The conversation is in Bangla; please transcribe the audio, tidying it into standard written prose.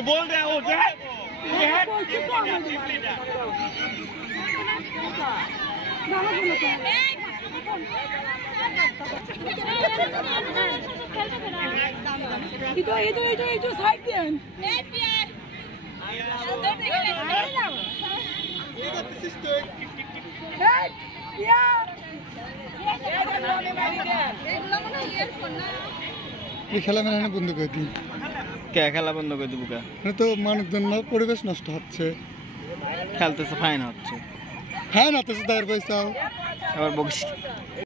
बोल दे वो itu side দেন খেলা মেলা বন্ধ করে দিই কে খেলা বন্ধ করে দিব কে তো মানুষজন পরিবেশ নষ্ট হচ্ছে খেলতেছে ফাইন হচ্ছে হ্যাঁ না তো তার পয়সা আবার বকিস